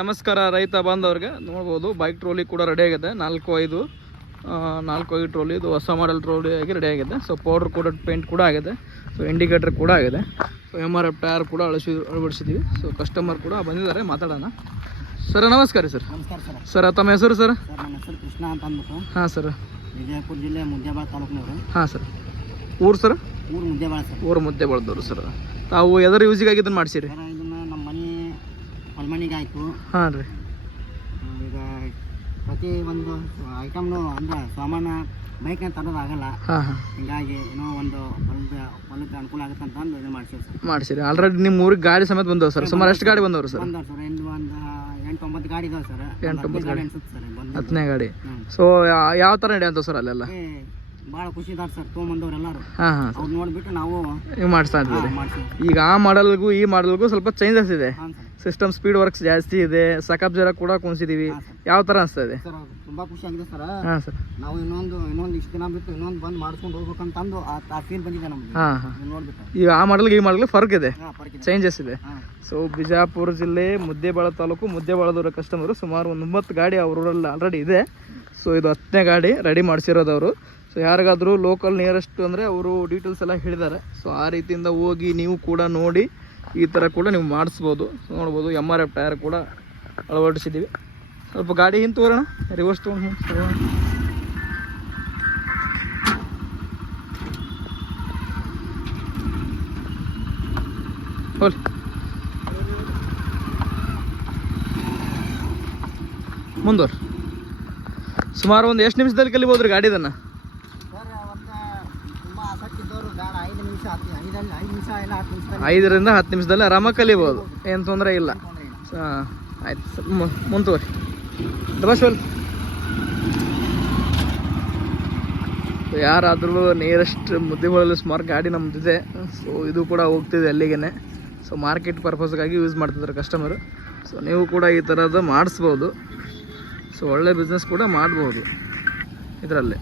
ನಮಸ್ಕಾರ ರೈತ ಬಾಂಧವರಿಗೆ. ನೋಡ್ಬೋದು ಬೈಕ್ ಟ್ರೋಲಿ ಕೂಡ ರೆಡಿ ಆಗಿದೆ. 4-5 ಟ್ರೋಲಿ. ಇದು ಹೊಸ ಮಾಡೆಲ್ ಟ್ರೋಲಿ ಆಗಿ ರೆಡಿ ಆಗಿದೆ. ಸೊ ಪೌಡರ್ ಕೂಡ ಪೇಂಟ್ ಕೂಡ ಆಗಿದೆ. ಸೊ ಇಂಡಿಕೇಟರ್ ಕೂಡ ಆಗಿದೆ. ಸೊ MRF ಟೈರ್ ಕೂಡ ಅಳವಡಿಸಿದ್ದೀವಿ. ಸೊ ಕಸ್ಟಮರ್ ಕೂಡ ಬಂದಿದ್ದಾರೆ, ಮಾತಾಡೋಣ. ಸರ್ ನಮಸ್ಕಾರ ಸರ್. ನಮಸ್ಕಾರ ಸರ್. ಸರ್ ತಮ್ಮ ಹೆಸರು ಸರ್? ನನ್ನ ಹೆಸರು ಕೃಷ್ಣ ಅಂತ ಅಂದ್ಬಿಟ್ಟು. ಹಾಂ ಸರ್. ವಿಜಯಪುರ ಜಿಲ್ಲೆ ಮುದ್ದೇಬಾಳ ತಾಲೂಕಿನವರು. ಹಾಂ ಸರ್. ಊರು ಸರ್? ಊರು ಮುದ್ದೇಬಾಳ ಸರ್. ಊರು ಮುದ್ದೇಬಾಳದವರು ಸರ್. ತಾವು ಎದರ ಯೂಸಿಗಾಗಿ ಇದನ್ನು ಮಾಡಿಸಿರಿ? ಸರ್ ಇದನ್ನು ನಮ್ಮ ಮನೆ ಹೊಲ್ಮನಿಗೆ ಆಯಿತು. ಹಾಂ ರೀ. ಈಗ ಪ್ರತಿ ಒಂದು ಐಟಮ್ನು ಅಂದ್ರೆ ಸಾಮಾನು ಬೈಕ್ನ ತರೋದಾಗಲ್ಲ. ಹಾಂ ಹಾಂ. ಹಿಂಗಾಗಿ ಏನೋ ಒಂದು ಹೊಲಕ್ಕೆ ಅನುಕೂಲ ಆಗುತ್ತೆ ಅಂತ ಅಂದು ಇದು ಮಾಡ್ತೀವಿ ಸರ್. ಮಾಡಿಸಿರಿ. ಆಲ್ರೆಡಿ ನಿಮ್ಮ ಊರಿಗೆ ಗಾಡಿ ಸಮೇತ ಬಂದವು ಸರ್? ಸುಮಾರು ಎಷ್ಟು ಗಾಡಿ ಬಂದವರು ಸರ್? ಬಂದವ್ರು ಸರ್. ಒಂದು 8-9 ಗಾಡಿ ಇದಾವೆ ಸರ್. 8-9 ಗಾಡಿ ಅನ್ಸುತ್ತೆ ಸರ್. 10ನೇ ಗಾಡಿ. ಸೊ ಯಾವ ಥರ ನಡೆಯಂತ ಸರ್ ಅಲ್ಲೆಲ್ಲ? ಭಾಳ ಖುಷಿ ಇದಾರೆ ಸರ್ ತೊಗೊಂಬಂದವ್ರು ಎಲ್ಲರೂ. ಹಾಂ ಹಾಂ. ಅವ್ರು ನೋಡಿಬಿಟ್ಟು ನಾವು ಮಾಡಿಸ್ತಾ ಇದ್ದೀವಿ. ಮಾಡ್ತೀವಿ. ಈಗ ಆ ಮಾಡಲ್ಗೂ ಈ ಮಾಡಲ್ಗೂ ಸ್ವಲ್ಪ ಚೇಂಜಸ್ ಇದೆ. ಹಾಂ ಸರ್. ಸಿಸ್ಟಮ್ ಸ್ಪೀಡ್ ವರ್ಕ್ಸ್ ಜಾಸ್ತಿ ಇದೆ. ಸಕಪ್ ಜರ ಕೂಡ ಕುಣಿಸಿದೀವಿ. ಯಾವ ಥರ ಅನಿಸ್ತಾ ಇದೆ? ಸರ್ ತುಂಬ ಖುಷಿ ಆಗಿದೆ ಸರ್. ಹಾಂ ಸರ್. ನಾವು ಇನ್ನೊಂದು ಇಷ್ಟು ದಿನ ಬಿಟ್ಟು ಇನ್ನೊಂದು ಬಂದು ಮಾಡ್ಕೊಂಡು ಹೋಗ್ಬೇಕಂತಂದು ಆ ಫೀಲ್ ಬಂದಿದೆ ನಮ್ಗೆ. ಹಾಂ ಹಾಂ. ನೋಡ್ಬಿಟ್ಟು ಈಗ ಆ ಮಾಡಲ್ಗೆ ಈ ಮಾಡಲ್ಗೆ ಫರ್ಕ್ ಇದೆ, ಪರಕಿದೆ. ಚೇಂಜಸ್ ಇದೆ. ಹಾಂ. ಸೊ ಬಿಜಾಪುರ ಜಿಲ್ಲೆ ಮುದ್ದೇಬಾಳ ತಾಲೂಕು ಮುದ್ದೇಬಾಳದವರ ಕಸ್ಟಮರು ಸುಮಾರು ಒಂದು 9 ಗಾಡಿ ಅವರಲ್ಲಿ ಆಲ್ರೆಡಿ ಇದೆ. ಸೊ ಇದು 10ನೇ ಗಾಡಿ ರೆಡಿ ಮಾಡಿಸಿರೋದು ಅವರು. ಸೊ ಯಾರಿಗಾದರೂ ಲೋಕಲ್ ನಿಯರೆಸ್ಟ್ ಅಂದರೆ ಅವರು ಡೀಟೇಲ್ಸ್ ಎಲ್ಲ ಹೇಳಿದ್ದಾರೆ. ಸೊ ಆ ರೀತಿಯಿಂದ ಹೋಗಿ ನೀವು ಕೂಡ ನೋಡಿ ಈ ಥರ ಕೂಡ ನೀವು ಮಾಡಿಸ್ಬೋದು. ಸೊ ನೋಡ್ಬೋದು MRF ಟೈರ್ ಕೂಡ ಅಳವಡಿಸಿದ್ದೀವಿ. ಸ್ವಲ್ಪ ಗಾಡಿ ಹಿಂದೆ ತೋರೋಣ, ರಿವರ್ಸ್ ತೊಗೊಂಡು ಹೋಲ್. ಮುಂದೋರು ಸುಮಾರು ಒಂದು ಎಷ್ಟು ನಿಮಿಷದಲ್ಲಿ ಕಲಿಬೋದು ರೀ ಗಾಡಿ ಇದನ್ನು? ಸರ್ ಒಂದು ತುಂಬ ಆಸಕ್ತಿ ಇದ್ದವರು ಬೇಡ 5 ನಿಮಿಷ 5 ನಿಮಿಷ ಇಲ್ಲ 10 ನಿಮಿಷ 5ರಿಂದ 10 ನಿಮಿಷದಲ್ಲಿ ಆರಾಮಾಗಿ ಕಲಿಬೋದು, ಏನು ತೊಂದರೆ ಇಲ್ಲ. ಹಾಂ ಆಯ್ತು ಸರ್. ಮುಂತುವರಿ ಬಸ್. ಯಾರಾದರೂ ನಿಯರೆಸ್ಟ್ ಮುದ್ದೇಬಾಳಲ್ಲಿ ಸುಮಾರು ಗಾಡಿ ನಮ್ಮದಿದೆ. ಸೊ ಇದು ಕೂಡ ಹೋಗ್ತಿದೆ ಅಲ್ಲಿಗೆ. ಸೊ ಮಾರ್ಕೆಟ್ ಪರ್ಪಸ್ಗಾಗಿ ಯೂಸ್ ಮಾಡ್ತಿದ್ದಾರೆ ಕಸ್ಟಮರು. ಸೊ ನೀವು ಕೂಡ ಈ ಥರದ್ದು ಮಾಡಿಸ್ಬೋದು. ಸೊ ಒಳ್ಳೆ ಬಿಸ್ನೆಸ್ ಕೂಡ ಮಾಡ್ಬೋದು ಇದರಲ್ಲಿ.